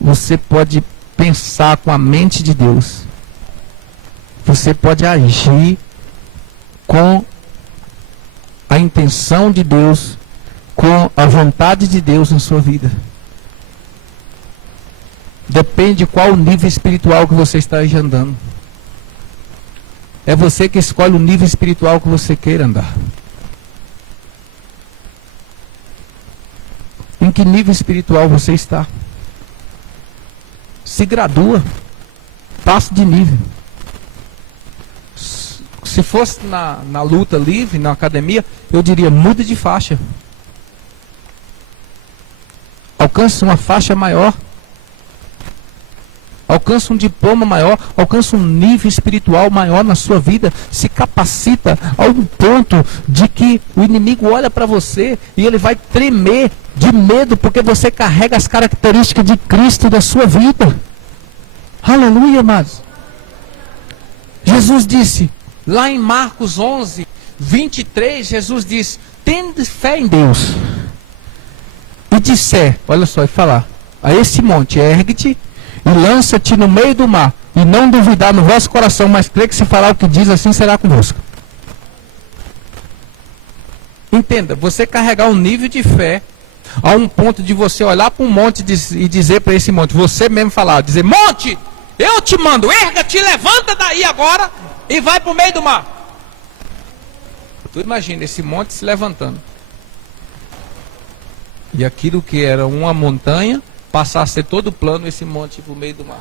Você pode pensar com a mente de Deus. Você pode agir com a intenção de Deus, com a vontade de Deus na sua vida. Depende de qual nível espiritual que você está andando. É você que escolhe o nível espiritual que você queira andar. Em que nível espiritual você está? Se gradua. Passe de nível. Se fosse na luta livre, na academia, eu diria: muda de faixa. Alcance uma faixa maior. Alcança um diploma maior, alcança um nível espiritual maior na sua vida, se capacita a um ponto de que o inimigo olha para você e ele vai tremer de medo, porque você carrega as características de Cristo da sua vida. Aleluia, amados. Jesus disse, lá em Marcos 11, 23, Jesus diz: tende fé em Deus. disser, olha só, e falar, a esse monte, ergue-te e lança-te no meio do mar, e não duvidar no vosso coração, mas crer que se falar o que diz, assim será convosco. Entenda, você carregar um nível de fé a um ponto de você olhar para um monte e dizer para esse monte, você mesmo falar, dizer, monte, eu te mando, erga-te, levanta daí agora e vai para o meio do mar. Tu imagina esse monte se levantando. E aquilo que era uma montanha, passar a ser todo plano, esse monte para o meio do mar.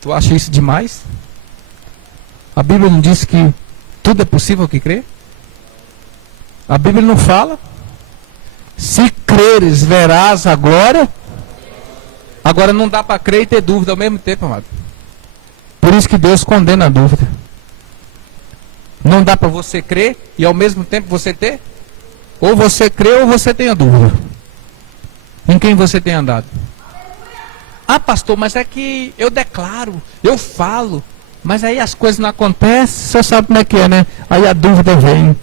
Tu acha isso demais? A Bíblia não diz que tudo é possível que crê? A Bíblia não fala? Se creres, verás a glória. Agora não dá para crer e ter dúvida ao mesmo tempo, amado. Por isso que Deus condena a dúvida. Não dá para você crer e ao mesmo tempo você ter? Ou você crê ou você tem a dúvida. Em quem você tem andado? Ah, pastor, mas é que eu declaro, eu falo, mas aí as coisas não acontecem, você sabe como é que é, né? Aí a dúvida vem.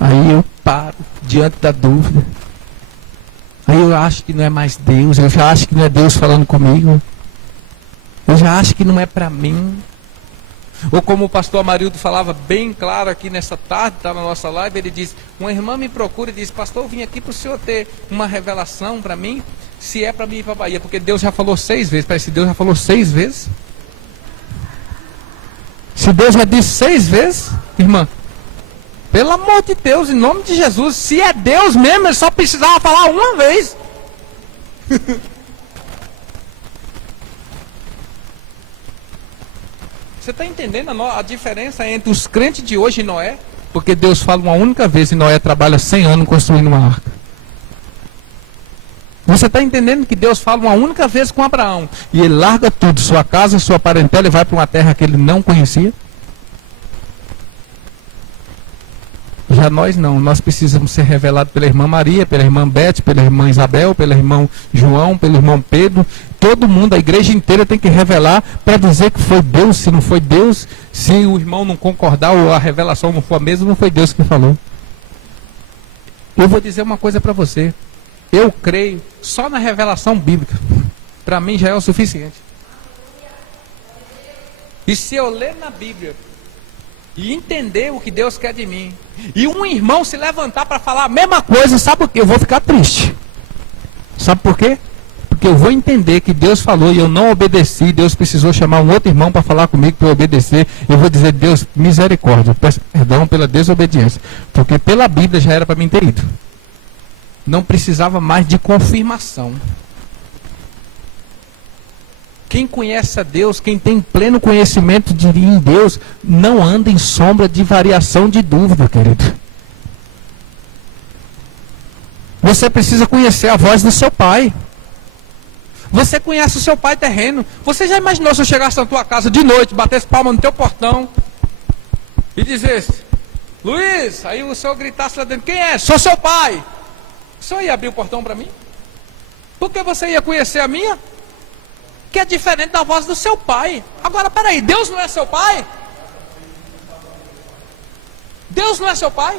Aí eu paro diante da dúvida. Aí eu acho que não é mais Deus, eu já acho que não é Deus falando comigo. Eu já acho que não é para mim. Ou como o pastor Amarildo falava bem claro aqui nessa tarde, está na nossa live, ele diz, uma irmã me procura e diz, pastor, eu vim aqui para o senhor ter uma revelação para mim, se é para mim ir para a Bahia, porque Deus já falou 6 vezes, parece que Deus já falou 6 vezes. Se Deus já disse 6 vezes, irmã, pelo amor de Deus, em nome de Jesus, se é Deus mesmo, ele só precisava falar uma vez. Você está entendendo a diferença entre os crentes de hoje e Noé? Porque Deus fala uma única vez e Noé trabalha 100 anos construindo uma arca. Você está entendendo que Deus fala uma única vez com Abraão e ele larga tudo, sua casa, sua parentela e vai para uma terra que ele não conhecia? Já nós não, nós precisamos ser revelados pela irmã Maria, pela irmã Beth, pela irmã Isabel, pelo irmão João, pelo irmão Pedro. Todo mundo, a igreja inteira tem que revelar para dizer que foi Deus. Se não foi Deus, se o irmão não concordar ou a revelação não for a mesma, não foi Deus que falou. Eu vou dizer uma coisa para você. Eu creio só na revelação bíblica. Para mim já é o suficiente. E se eu ler na Bíblia e entender o que Deus quer de mim, e um irmão se levantar para falar a mesma coisa, sabe por quê? Eu vou ficar triste. Sabe por quê? Porque eu vou entender que Deus falou e eu não obedeci. Deus precisou chamar um outro irmão para falar comigo para eu obedecer. Eu vou dizer, Deus, misericórdia, peço perdão pela desobediência, porque pela Bíblia já era para mim ter ido. Não precisava mais de confirmação. Quem conhece a Deus, quem tem pleno conhecimento em Deus, não anda em sombra de variação de dúvida, querido. Você precisa conhecer a voz do seu pai. Você conhece o seu pai terreno. Você já imaginou se eu chegasse na tua casa de noite, batesse palma no teu portão e dissesse, Luiz, aí o senhor gritasse lá dentro, quem é? Sou seu pai. O senhor ia abrir o portão para mim? Porque você ia conhecer a minha? Que é diferente da voz do seu pai. Agora, peraí, Deus não é seu pai? Deus não é seu pai?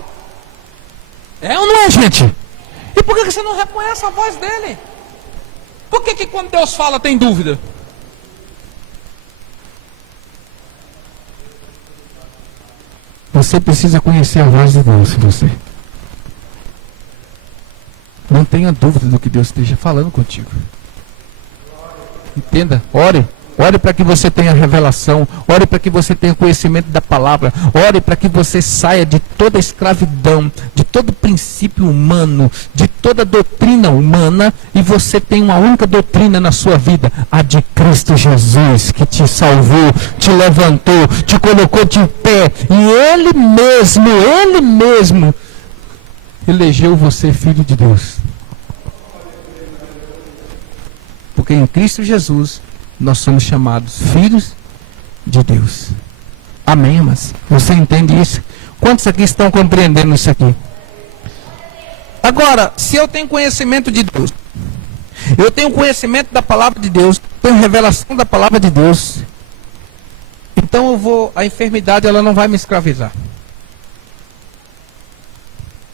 É ou não é, gente? E por que você não reconhece a voz dele? Por que quando Deus fala tem dúvida? Você precisa conhecer a voz de Deus, você. Não tenha dúvida do que Deus esteja falando contigo. Entenda, ore para que você tenha revelação, ore para que você tenha conhecimento da palavra, ore para que você saia de toda escravidão, de todo princípio humano, de toda doutrina humana, e você tenha uma única doutrina na sua vida, a de Cristo Jesus, que te salvou, te levantou, te colocou de pé, e Ele mesmo elegeu você filho de Deus. Porque em Cristo Jesus nós somos chamados filhos de Deus. Amém, mas você entende isso? Quantos aqui estão compreendendo isso aqui? Agora, se eu tenho conhecimento de Deus, eu tenho conhecimento da palavra de Deus, tenho revelação da palavra de Deus, então a enfermidade ela não vai me escravizar.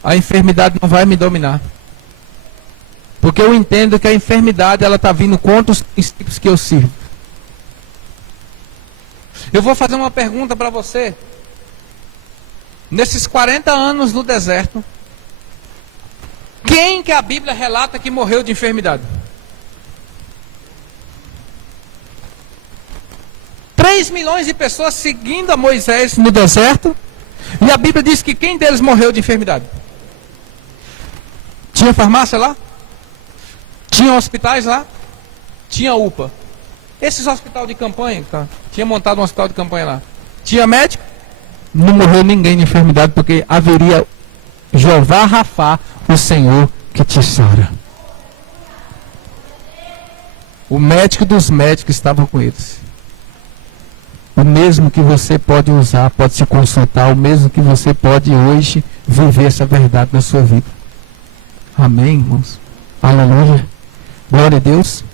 a enfermidade não vai me dominar. Porque eu entendo que a enfermidade, ela está vindo contra os princípios que eu sirvo. Eu vou fazer uma pergunta para você. Nesses 40 anos no deserto, quem que a Bíblia relata que morreu de enfermidade? 3 milhões de pessoas seguindo a Moisés no deserto. E a Bíblia diz que quem deles morreu de enfermidade? Tinha farmácia lá? Tinha hospitais lá? Tinha UPA. Esses hospitais de campanha, tá? Tinha montado um hospital de campanha lá. Tinha médico? Não morreu ninguém de enfermidade, porque haveria Jeová Rafá, o Senhor que te sara. O médico dos médicos estava com eles. O mesmo que você pode usar, pode se consultar, o mesmo que você pode hoje viver essa verdade na sua vida. Amém, irmãos? Aleluia. Glória a Deus.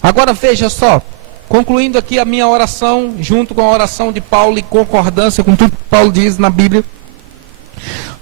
Agora veja só, concluindo aqui a minha oração, junto com a oração de Paulo, em concordância com tudo que Paulo diz na Bíblia.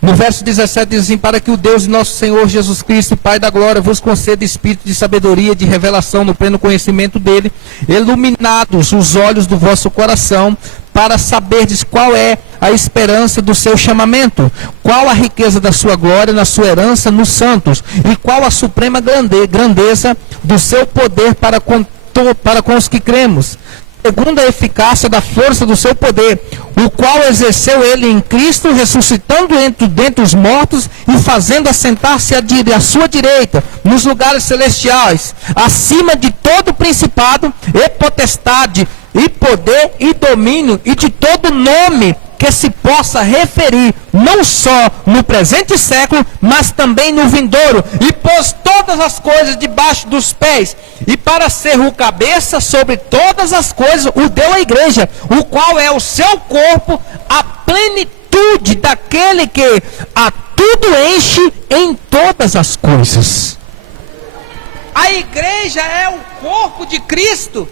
No verso 17 diz assim: para que o Deus de nosso Senhor Jesus Cristo, Pai da glória, vos conceda espírito de sabedoria, de revelação no pleno conhecimento dele, iluminados os olhos do vosso coração, para saberdes qual é a esperança do seu chamamento, qual a riqueza da sua glória na sua herança nos santos, e qual a suprema grandeza do seu poder para com os que cremos, segundo a eficácia da força do seu poder, o qual exerceu ele em Cristo, ressuscitando dentre os mortos e fazendo assentar-se à sua direita, nos lugares celestiais, acima de todo principado e potestade, e poder e domínio, e de todo nome que se possa referir, não só no presente século, mas também no vindouro, e pôs todas as coisas debaixo dos pés, e para ser o cabeça sobre todas as coisas, o deu à igreja, o qual é o seu corpo, a plenitude daquele que a tudo enche em todas as coisas. A igreja é o corpo de Cristo.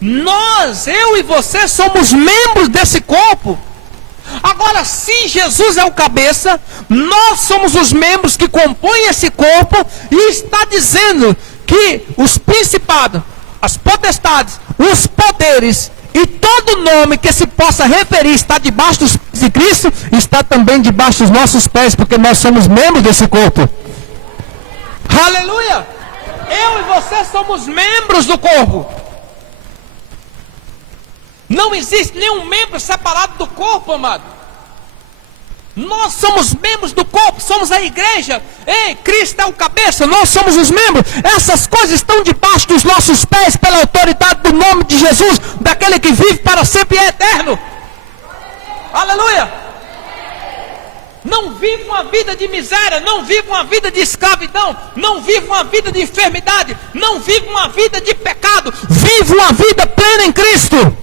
Nós, eu e você, somos membros desse corpo. Agora, se Jesus é o cabeça, nós somos os membros que compõem esse corpo, e está dizendo que os principados, as potestades, os poderes e todo nome que se possa referir está debaixo dos pés de Cristo, está também debaixo dos nossos pés, porque nós somos membros desse corpo. Aleluia! Eu e você somos membros do corpo. Não existe nenhum membro separado do corpo, amado. Nós somos membros do corpo, somos a igreja. Ei, Cristo é o cabeça, nós somos os membros. Essas coisas estão debaixo dos nossos pés pela autoridade do nome de Jesus, daquele que vive para sempre e é eterno. Aleluia! Não viva uma vida de miséria, não viva uma vida de escravidão, não viva uma vida de enfermidade, não viva uma vida de pecado. Viva uma vida plena em Cristo.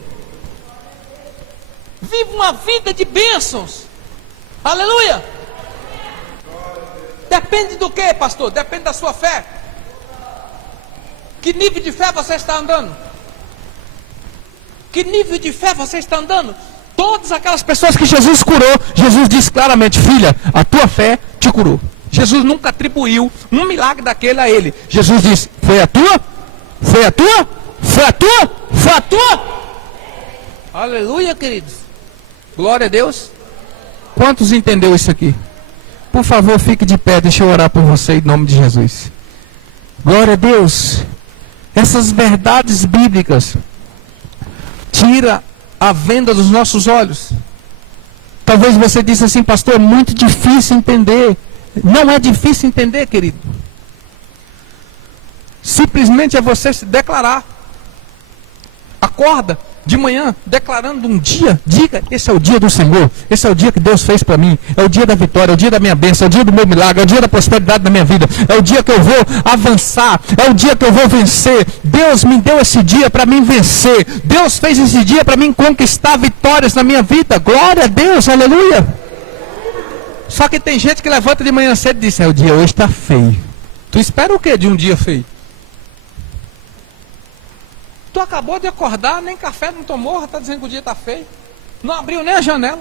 Viva uma vida de bênçãos. Aleluia. Depende do que, pastor? Depende da sua fé. Que nível de fé você está andando? Que nível de fé você está andando? Todas aquelas pessoas que Jesus curou, Jesus disse claramente: filha, a tua fé te curou. Jesus nunca atribuiu um milagre daquele a ele. Jesus disse: foi a tua? Foi a tua? Foi a tua? Foi a tua? Aleluia, queridos. Glória a Deus. Quantos entendeu isso aqui? Por favor, fique de pé, deixa eu orar por você em nome de Jesus. Glória a Deus. Essas verdades bíblicas tira a venda dos nossos olhos. Talvez você disse assim: pastor, é muito difícil entender. Não é difícil entender, querido. Simplesmente é você se declarar. Acorda de manhã declarando um dia. Diga: esse é o dia do Senhor. Esse é o dia que Deus fez para mim. É o dia da vitória, é o dia da minha bênção, é o dia do meu milagre, é o dia da prosperidade da minha vida. É o dia que eu vou avançar, é o dia que eu vou vencer. Deus me deu esse dia para mim vencer. Deus fez esse dia para mim conquistar vitórias na minha vida. Glória a Deus, aleluia. Só que tem gente que levanta de manhã cedo e diz: o dia hoje está feio. Tu espera o que de um dia feio? Tu acabou de acordar, nem café não tomou, já está dizendo que o dia está feio. Não abriu nem a janela.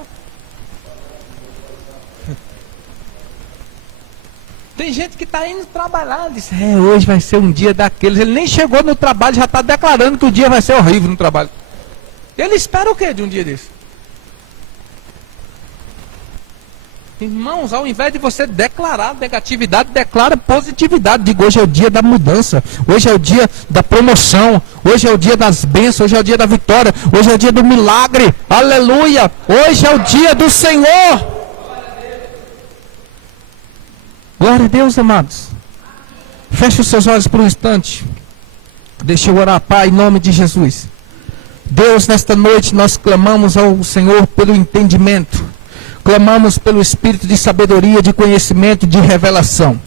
Tem gente que está indo trabalhar, diz, hoje vai ser um dia daqueles. Ele nem chegou no trabalho, já está declarando que o dia vai ser horrível no trabalho. Ele espera o quê de um dia desse? Irmãos, ao invés de você declarar negatividade, declara positividade. Diga, hoje é o dia da mudança, hoje é o dia da promoção, hoje é o dia das bênçãos, hoje é o dia da vitória, hoje é o dia do milagre, aleluia, hoje é o dia do Senhor. Glória a Deus, amados. Feche os seus olhos por um instante. Deixa eu orar, Pai, em nome de Jesus. Deus, nesta noite nós clamamos ao Senhor pelo entendimento. Clamamos pelo espírito de sabedoria, de conhecimento, de revelação.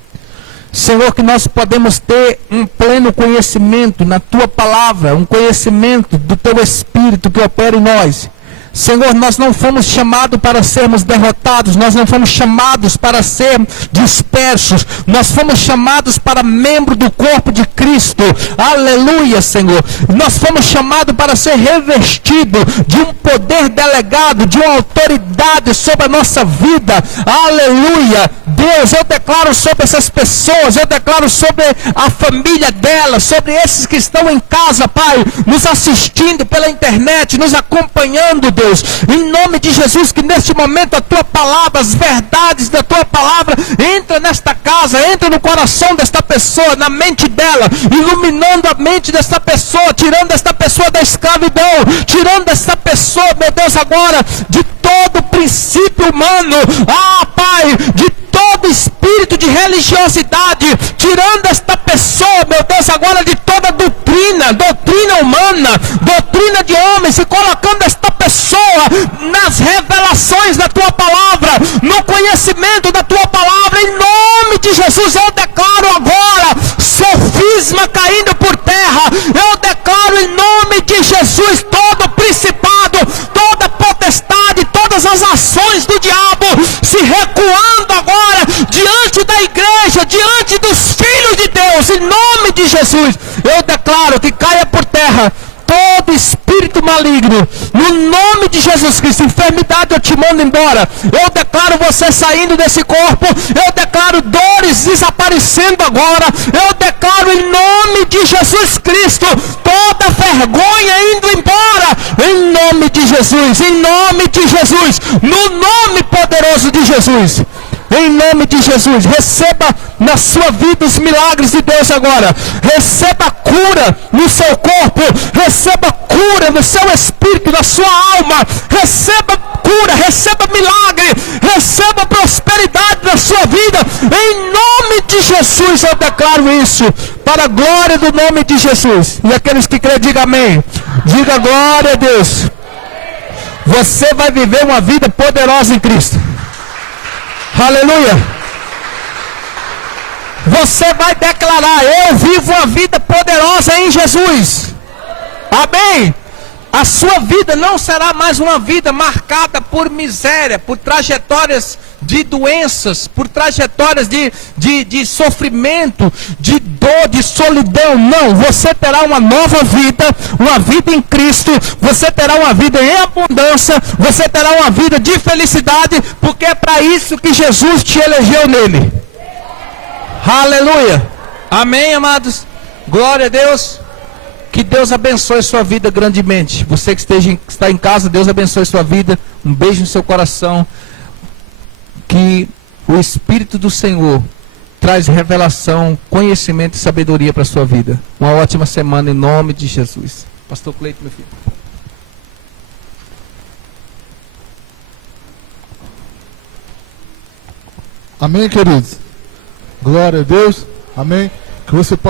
Senhor, que nós podemos ter um pleno conhecimento na Tua palavra, um conhecimento do Teu Espírito que opera em nós. Senhor, nós não fomos chamados para sermos derrotados, nós não fomos chamados para ser dispersos, nós fomos chamados para membro do corpo de Cristo, aleluia, Senhor. Nós fomos chamados para ser revestido de um poder delegado, de uma autoridade sobre a nossa vida, aleluia. Deus, eu declaro sobre essas pessoas, eu declaro sobre a família delas, sobre esses que estão em casa, Pai, nos assistindo pela internet, nos acompanhando, Deus. Em nome de Jesus, que neste momento a Tua palavra, as verdades da Tua palavra, entra nesta casa, entra no coração desta pessoa, na mente dela, iluminando a mente desta pessoa, tirando esta pessoa da escravidão, tirando esta pessoa, meu Deus, agora, de todo princípio humano, Pai, de todo espírito de religiosidade, tirando esta pessoa, meu Deus, agora de toda doutrina humana, doutrina de homens, e colocando esta pessoa nas revelações da Tua palavra, no conhecimento da Tua palavra, em nome de Jesus. Eu declaro agora sofisma caindo por terra, eu declaro em nome de Jesus todo principado, toda potestade, todas as ações do diabo se recuando agora diante da igreja, diante dos filhos de Deus, em nome de Jesus. Eu declaro que caia por terra todo espírito maligno, no nome de Jesus Cristo. Enfermidade eu te mando embora, eu declaro você saindo desse corpo, eu declaro dores desaparecendo agora, eu declaro em nome de Jesus Cristo, toda vergonha indo embora, em nome de Jesus, em nome de Jesus, no nome poderoso de Jesus. Em nome de Jesus, receba na sua vida os milagres de Deus agora. Receba cura no seu corpo, receba cura no seu espírito, na sua alma. Receba cura, receba milagre, receba prosperidade na sua vida. Em nome de Jesus eu declaro isso, para a glória do nome de Jesus. E aqueles que creem, diga amém. Diga glória a Deus. Você vai viver uma vida poderosa em Cristo. Aleluia. Você vai declarar: eu vivo uma vida poderosa em Jesus. Amém. A sua vida não será mais uma vida marcada por miséria, por trajetórias de doenças, por trajetórias de sofrimento, de dor, de solidão. Não, você terá uma nova vida, uma vida em Cristo. Você terá uma vida em abundância, você terá uma vida de felicidade, porque é para isso que Jesus te elegeu nele. Aleluia. Amém, amados. Glória a Deus. Que Deus abençoe sua vida grandemente. Você que está em casa, Deus abençoe sua vida. Um beijo no seu coração. Que o Espírito do Senhor traz revelação, conhecimento e sabedoria para a sua vida. Uma ótima semana em nome de Jesus. Pastor Cleito, meu filho. Amém, queridos. Glória a Deus. Amém. Que você possa